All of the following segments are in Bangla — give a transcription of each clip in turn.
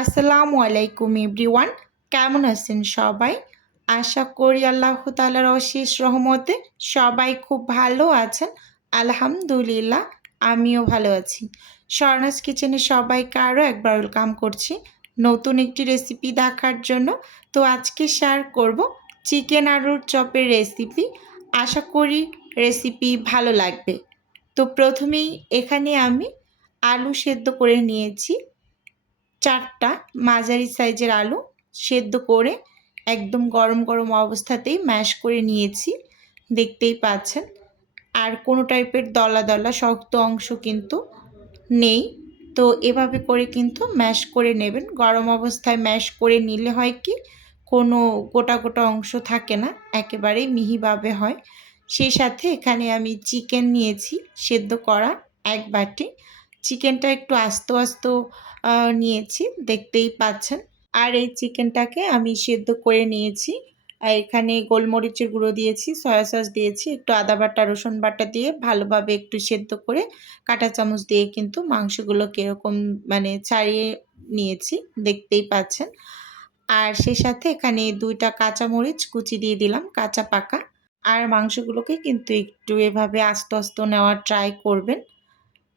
আসসালামু আলাইকুম এভরিওয়ান, কেমন আছেন সবাই? আশা করি আল্লাহ তাআলার অশেষ রহমতে সবাই খুব ভালো আছেন। আলহামদুলিল্লাহ, আমিও ভালো আছি। স্বর্ণাস কিচেনে সবাইকে আরও একবার ওয়েলকাম করছি নতুন একটি রেসিপি দেখার জন্য। তো আজকে শেয়ার করব চিকেন আলুর চপের রেসিপি। আশা করি রেসিপি ভালো লাগবে। তো প্রথমেই এখানে আমি আলু সেদ্ধ করে নিয়েছি। ৪টা মাঝারি সাইজের আলু সেদ্ধ করে একদম গরম গরম অবস্থাতেই ম্যাশ করে নিয়েছি, দেখতেই পাচ্ছেন। আর কোনো টাইপের দলা দলা শক্ত অংশ কিন্তু নেই। তো এভাবে করে কিন্তু ম্যাশ করে নেবেন। গরম অবস্থায় ম্যাশ করে নিলে হয় কি, কোনো গোটা গোটা অংশ থাকে না, একেবারেই মিহিভাবে হয়। সেই সাথে এখানে আমি চিকেন নিয়েছি সেদ্ধ করা ১ বাটি। চিকেনটা একটু আস্ত আস্ত নিয়েছি, দেখতেই পাচ্ছেন। আর এই চিকেনটাকে আমি সেদ্ধ করে নিয়েছি। এখানে গোলমরিচের গুঁড়ো দিয়েছি, সয়া সস দিয়েছি, একটু আদা বাটা রসুন বাটা দিয়ে ভালোভাবে একটু সেদ্ধ করে কাঁটা চামচ দিয়ে কিন্তু মাংসগুলোকে এরকম ছাড়িয়ে নিয়েছি, দেখতেই পাচ্ছেন। আর সেই সাথে এখানে ২টা কাঁচামরিচ কুচি দিয়ে দিলাম, কাঁচা পাকা। আর মাংসগুলোকে কিন্তু একটু এভাবে আস্তে আস্তে নেওয়ার ট্রাই করবেন।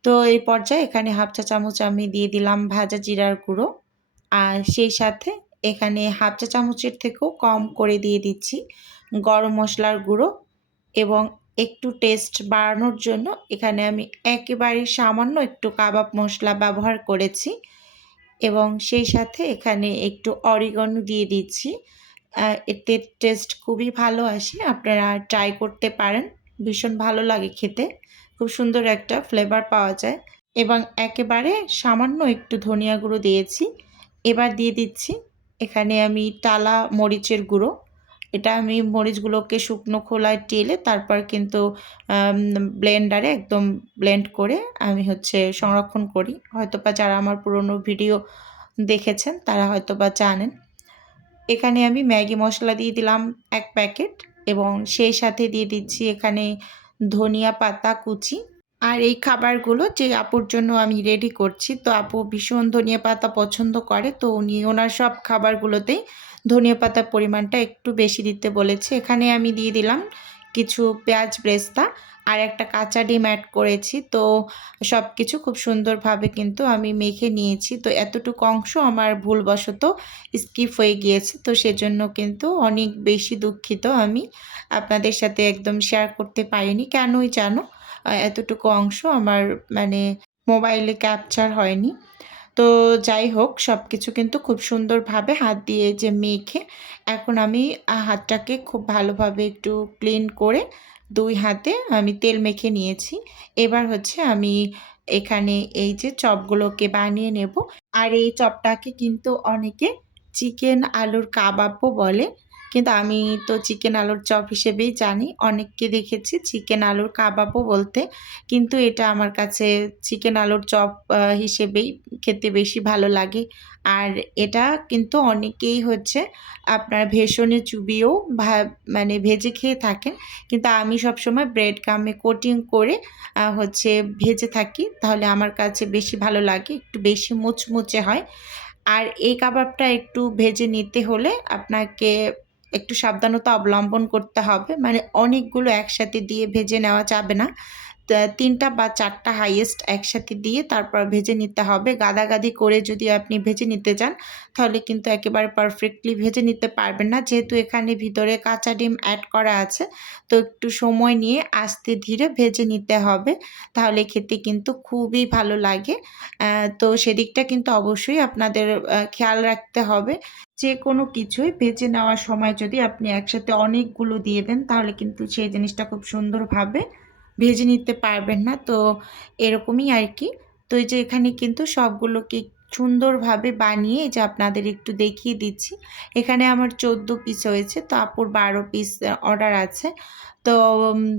তো এই পর্যায়ে এখানে 1/2 চা চামচ আমি দিয়ে দিলাম ভাজা জিরার গুঁড়ো। আর সেই সাথে এখানে 1/2 চা চামচের থেকেও কম করে দিয়ে দিচ্ছি গরম মশলার গুঁড়ো। এবং একটু টেস্ট বাড়ানোর জন্য এখানে আমি একেবারে সামান্য একটু কাবাব মশলা ব্যবহার করেছি। এবং সেই সাথে এখানে একটু অরিগানো দিয়ে দিচ্ছি। এতে টেস্ট খুবই ভালো আসে, আপনারা ট্রাই করতে পারেন। ভীষণ ভালো লাগে খেতে, খুব সুন্দর একটা ফ্লেভার পাওয়া যায়। এবং একেবারে সামান্য একটু ধনিয়া গুঁড়ো দিয়েছি। এবার দিয়ে দিচ্ছি এখানে আমি টালা মরিচের গুঁড়ো। এটা আমি মরিচগুলোকে শুকনো খোলায় টেলে তারপর কিন্তু ব্লেন্ডারে একদম ব্লেন্ড করে আমি সংরক্ষণ করি। হয়তোবা যারা আমার পুরনো ভিডিও দেখেছেন তারা হয়তোবা জানেন। এখানে আমি ম্যাগি মশলা দিয়ে দিলাম ১ প্যাকেট এবং সেই সাথে দিয়ে দিচ্ছি এখানে ধনিয়া পাতা কুচি। আর এই খাবারগুলো যে আপুর জন্য আমি রেডি করছি, তো আপু ভীষণ ধনিয়া পাতা পছন্দ করে, তো উনি ওনার সব খাবারগুলোতেই ধনিয়া পাতার পরিমাণটা একটু বেশি দিতে বলেছে। এখানে আমি দিয়ে দিলাম কিছু পেঁয়াজ ব্রেস্তা আর একটা কাঁচা ডিম অ্যাড করেছি। তো সব কিছু খুব সুন্দরভাবে কিন্তু আমি মেখে নিয়েছি। তো এতটুকু অংশ আমার ভুলবশত স্কিপ হয়ে গিয়েছে, তো সেজন্য কিন্তু অনেক বেশি দুঃখিত। আমি আপনাদের সাথে একদম শেয়ার করতে পারিনি, কেনই জানো এতটুকু অংশ আমার মোবাইলে ক্যাপচার হয়নি। তো যাই হোক, সব কিছু কিন্তু খুব সুন্দরভাবে হাত দিয়ে যে মেখে এখন আমি হাতটাকে খুব ভালোভাবে একটু ক্লিন করে ২ হাতে আমি তেল মেখে নিয়েছি। এবার আমি এখানে এই যে চপগুলোকে বানিয়ে নেব। আর এই চপটাকে কিন্তু অনেকে চিকেন আলুর কাবাবও বলে, কিন্তু আমি তো চিকেন আলুর চপ হিসেবেই জানি। অনেককে দেখেছি চিকেন আলুর কাবাবও বলতে, কিন্তু এটা আমার কাছে চিকেন আলুর চপ হিসেবেই খেতে বেশি ভালো লাগে। আর এটা কিন্তু অনেকেই আপনার বেসনে চুবিয়েও ভেজে খেয়ে থাকেন, কিন্তু আমি সবসময় ব্রেড গামে কোটিং করে ভেজে থাকি, তাহলে আমার কাছে বেশি ভালো লাগে, একটু বেশি মুচমুচে হয়। আর এই কাবাবটা একটু ভেজে নিতে হলে আপনাকে একটু সাবধানতা অবলম্বন করতে হবে, অনেকগুলো একসাথে দিয়ে ভেজে নেওয়া যাবে না। ৩টা বা ৪টা হাইয়েস্ট একসাথে দিয়ে তারপর ভেজে নিতে হবে। গাদাগাদি করে যদি আপনি ভেজে নিতে যান তাহলে কিন্তু একেবারে পারফেক্টলি ভেজে নিতে পারবেন না, যেহেতু এখানে ভিতরে কাঁচা ডিম অ্যাড করা আছে। তো একটু সময় নিয়ে আস্তে ধীরে ভেজে নিতে হবে, তাহলে খেতে কিন্তু খুবই ভালো লাগে। তো সেদিকটা কিন্তু অবশ্যই আপনাদের খেয়াল রাখতে হবে। যে কোনো কিছুই ভেজে নেওয়ার সময় যদি আপনি একসাথে অনেকগুলো দিয়ে দেন তাহলে কিন্তু সেই জিনিসটা খুব সুন্দরভাবে ভেজে নিতে পারবেন না। তো এরকমই আর কি। তো এই যে এখানে কিন্তু সবগুলোকে সুন্দরভাবে বানিয়ে যে আপনাদের একটু দেখিয়ে দিচ্ছি। এখানে আমার ১৪ পিস হয়েছে, তো আপুর ১২ পিস অর্ডার আছে। তো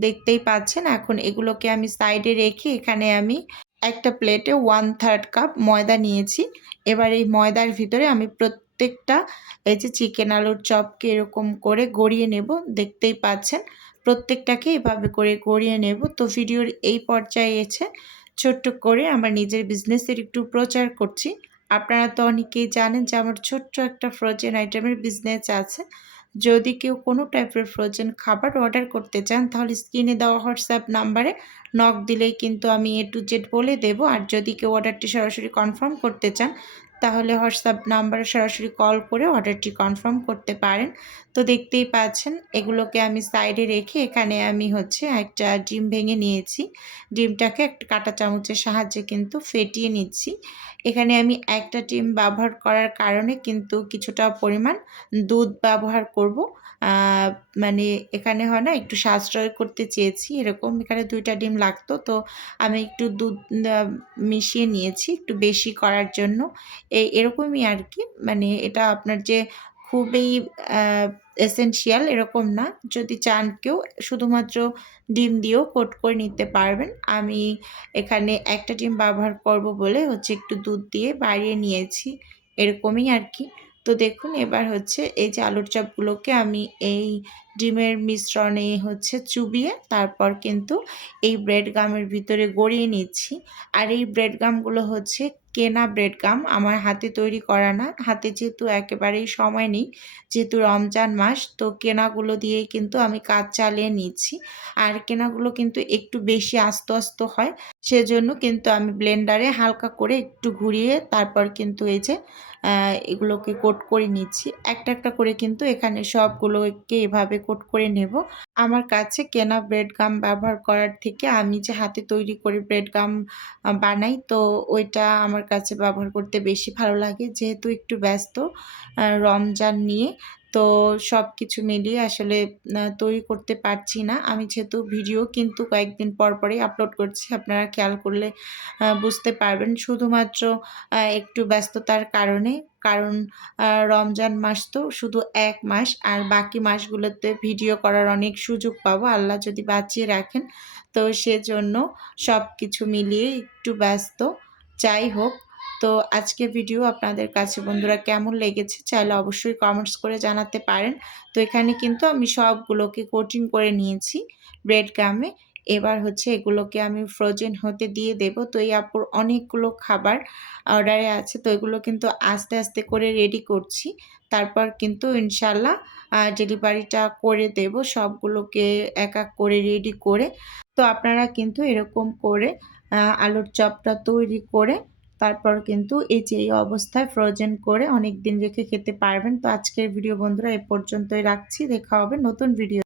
দেখতেই পাচ্ছেন। এখন এগুলোকে আমি সাইডে রেখে এখানে আমি একটা প্লেটে 1/3 কাপ ময়দা নিয়েছি। এবার এই ময়দার ভিতরে আমি প্রত্যেকটা এই যে চিকেন আলুর চপকে এরকম করে গড়িয়ে নেব, দেখতেই পাচ্ছেন। প্রত্যেকটাকে এভাবে করে গড়িয়ে নেব। তো ভিডিওর এই পর্যায়ে এসে ছোট্ট করে আমার নিজের বিজনেসের একটু প্রচার করছি। আপনারা তো অনেকেই জানেন যে আমার ছোট্ট একটা ফ্রোজেন আইটেমের বিজনেস আছে। যদি কেউ কোনো টাইপের ফ্রোজেন খাবার অর্ডার করতে চান তাহলে স্ক্রিনে দেওয়া হোয়াটসঅ্যাপ নাম্বারে নক দিলেই কিন্তু আমি A to Z বলে দেব। আর যদি কেউ অর্ডারটি সরাসরি কনফার্ম করতে চান তাহলে হোয়াটসঅ্যাপ নাম্বারে সরাসরি কল করে অর্ডারটি কনফার্ম করতে পারেন। তো দেখতেই পাচ্ছেন এগুলোকে আমি সাইডে রেখে এখানে আমি হচ্ছে একটা ডিম ভেঙে নিয়েছি। ডিমটাকে একটা কাঁটা চামচের সাহায্যে কিন্তু ফেটিয়ে নিচ্ছি। এখানে আমি একটা ডিম ব্যবহার করার কারণে কিন্তু কিছুটা পরিমাণ দুধ ব্যবহার করব। মানে এখানে হয় না একটু সাশ্রয় করতে চেয়েছি এরকম। এখানে ২ টা ডিম লাগতো, তো আমি একটু দুধ মিশিয়ে নিয়েছি একটু বেশি করার জন্য। এরকমই আরকি। মানে এটা আপনার যে খুবই আ এসেনশিয়াল এরকম না। যদি চান কেউ শুধুমাত্র ডিম দিয়েও কোট করে নিতে পারবেন। আমি এখানে একটা ডিম ব্যবহার করব বলে হচ্ছে একটু দুধ দিয়ে বাড়িয়ে নিয়েছি। এরকমই আরকি। তো দেখুন এবার হচ্ছে এই যে আলুর চপগুলোকে আমি এই ডিমের মিশ্রণে হচ্ছে চুবিয়ে তারপর কিন্তু এই ব্রেড গামের ভিতরে গড়িয়ে নিচ্ছি। আর এই ব্রেড গামগুলো হচ্ছে কেনা ব্রেড গাম, আমার হাতে তৈরি করা না। হাতে যেহেতু একেবারেই সময় নেই, যেহেতু রমজান মাস, তো কেনাগুলো দিয়েই কিন্তু আমি কাজ চালিয়ে নিচ্ছি। আর কেনাগুলো কিন্তু একটু বেশি আস্ত, আস্ত হয়। সেজন্য কিন্তু আমি ব্লেন্ডারে হালকা করে একটু ঘুরিয়ে তারপর কিন্তু এই যে এগুলোকে কোট করে নিচ্ছি। একটা, একটা করে কিন্তু এখানে সবগুলোকে এভাবে কোট করে নেব। আমার কাছে কেনা ব্রেড গাম ব্যবহার করার থেকে আমি যে হাতে তৈরি করে ব্রেড গাম বানাই, তো ওইটা আমার কাছে ব্যবহার করতে বেশি ভালো লাগে। যেহেতু একটু ব্যস্ত রমজান নিয়ে, তো সবকিছু মিলিয়ে আসলে তৈরি করতে পারছি না। আমি যেহেতু ভিডিও কিন্তু কয়েকদিন পর পরই আপলোড করছি। আপনারা খেয়াল করলে বুঝতে পারবেন। শুধুমাত্র একটু ব্যস্ততার কারণে। কারণ রমজান মাস তো শুধু ১ মাস, আর বাকি মাসগুলোতে ভিডিও করার অনেক সুযোগ পাবো আল্লাহ যদি বাঁচিয়ে রাখেন। তো সেজন্য সবকিছু মিলিয়ে একটু ব্যস্ত। যাই হোক, তো আজকের ভিডিও আপনাদের কাছে বন্ধুরা কেমন লেগেছে চাইলে অবশ্যই কমেন্টস করে জানাতে পারেন। তো এখানে কিন্তু আমি সবগুলোকে কোটিং করে নিয়েছি ব্রেড গামে। এবার হচ্ছে এগুলোকে আমি ফ্রোজেন হতে দিয়ে দেব। তো এই আপুর অনেকগুলো খাবার অর্ডারে আছে। তো এগুলো কিন্তু আস্তে, আস্তে করে রেডি করছি। তারপর কিন্তু ইনশাআল্লাহ ডেলিভারিটা করে দেব সবগুলোকে এক, এক করে রেডি করে। তো আপনারা কিন্তু এরকম করে আলুর চপটা তৈরি করে তারপর কিন্তু এই যে এই অবস্থায় ফ্রোজেন করে অনেকদিন রেখে খেতে পারবেন। তো আজকের ভিডিও বন্ধুরা এ পর্যন্তই রাখছি। দেখা হবে নতুন ভিডিও।